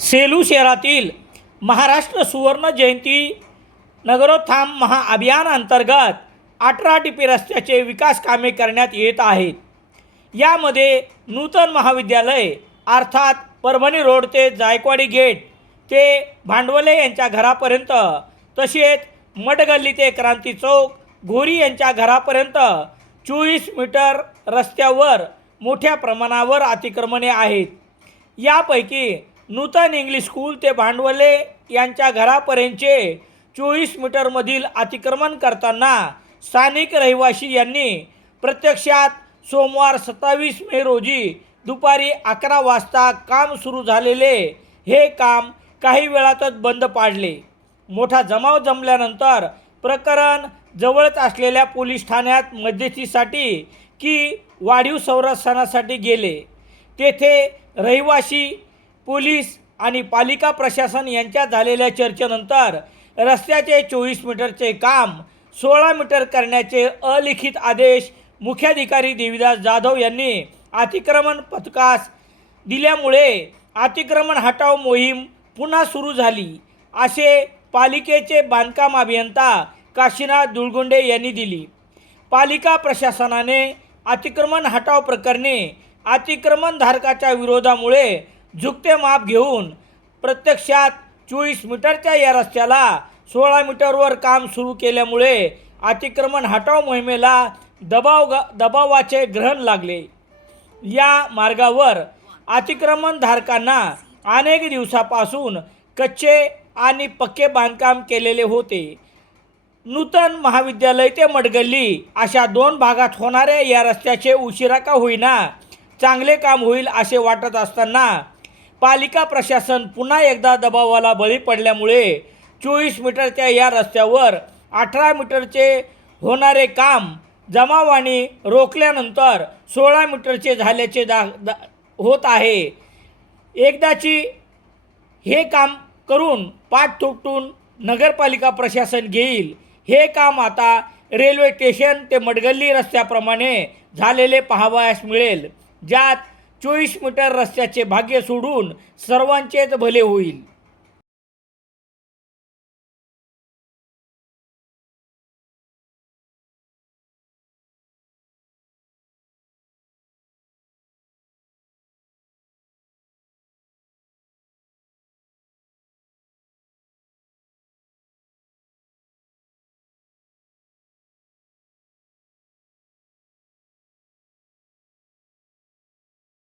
सेलू शहरातील महाराष्ट्र सुवर्ण जयंती नगरोत्थान महाअभियानांतर्गत अठरा टी रस्त्याचे विकास कामे करण्यात येत आहेत. यामध्ये नूतन महाविद्यालय अर्थात परभणी रोड ते जायकवाडी गेट ते भांडवले यांच्या घरापर्यंत तसेच मडगल्ली ते क्रांती चौक घोरी यांच्या घरापर्यंत चोवीस मीटर रस्त्यावर मोठ्या प्रमाणावर अतिक्रमणे आहेत. यापैकी नूतन इंग्लिश स्कूल ते भांडवले यांच्या घरापर्यंतचे चोवीस मीटरमधील अतिक्रमण करताना स्थानिक रहिवासी यांनी प्रत्यक्षात सोमवार सत्तावीस मे रोजी दुपारी अकरा वाजता काम सुरू झालेले हे काम काही वेळातच बंद पाडले. मोठा जमाव जमल्यानंतर प्रकरण जवळच असलेल्या पोलीस ठाण्यात मध्यस्थीसाठी की वाढीव संरक्षणासाठी गेले. तेथे रहिवासी पोलीस आणि पालिका प्रशासन यांच्यात झालेल्या चर्चेनंतर रस्त्याचे चोवीस मीटरचे काम सोळा मीटर करण्याचे अलिखित आदेश मुख्याधिकारी देवीदास जाधव यांनी अतिक्रमण पथकास दिल्यामुळे अतिक्रमण हटाव मोहीम पुन्हा सुरू झाली असे पालिकेचे बांधकाम अभियंता काशीनाथ दुळगुंडे यांनी दिली. पालिका प्रशासनाने अतिक्रमण हटाव प्रकरणी अतिक्रमणधारकाच्या विरोधामुळे झुकते माप घेऊन प्रत्यक्षात चोवीस मीटरच्या या रस्त्याला सोळा मीटरवर काम सुरू केल्यामुळे अतिक्रमण हटाव मोहिमेला दबाव दबावाचे ग्रहण लागले. या मार्गावर अतिक्रमणधारकांना अनेक दिवसापासून कच्चे आणि पक्के बांधकाम केलेले होते. नूतन महाविद्यालय ते मडगल्ली अशा दोन भागात होणाऱ्या या रस्त्याचे उशिरा का होईना चांगले काम होईल असे वाटत असताना पालिका प्रशासन पुन्हा एकदा दबावाला बळी पडल्यामुळे चोवीस मीटरच्या या रस्त्यावर अठरा मीटरचे होणारे काम जमावाने रोखल्यानंतर सोळा मीटरचे झाल्याचे दा, दा होत आहे. एकदाची हे काम करून पाठ थोपटून नगरपालिका प्रशासन घेईल. हे काम आता रेल्वे स्टेशन ते मडगल्ली रस्त्याप्रमाणे झालेले पाहावयास मिळेल. ज्यात चोवीस मीटर रस्त्याचे भाग्य सोडून सर्वांचेच भले होईल.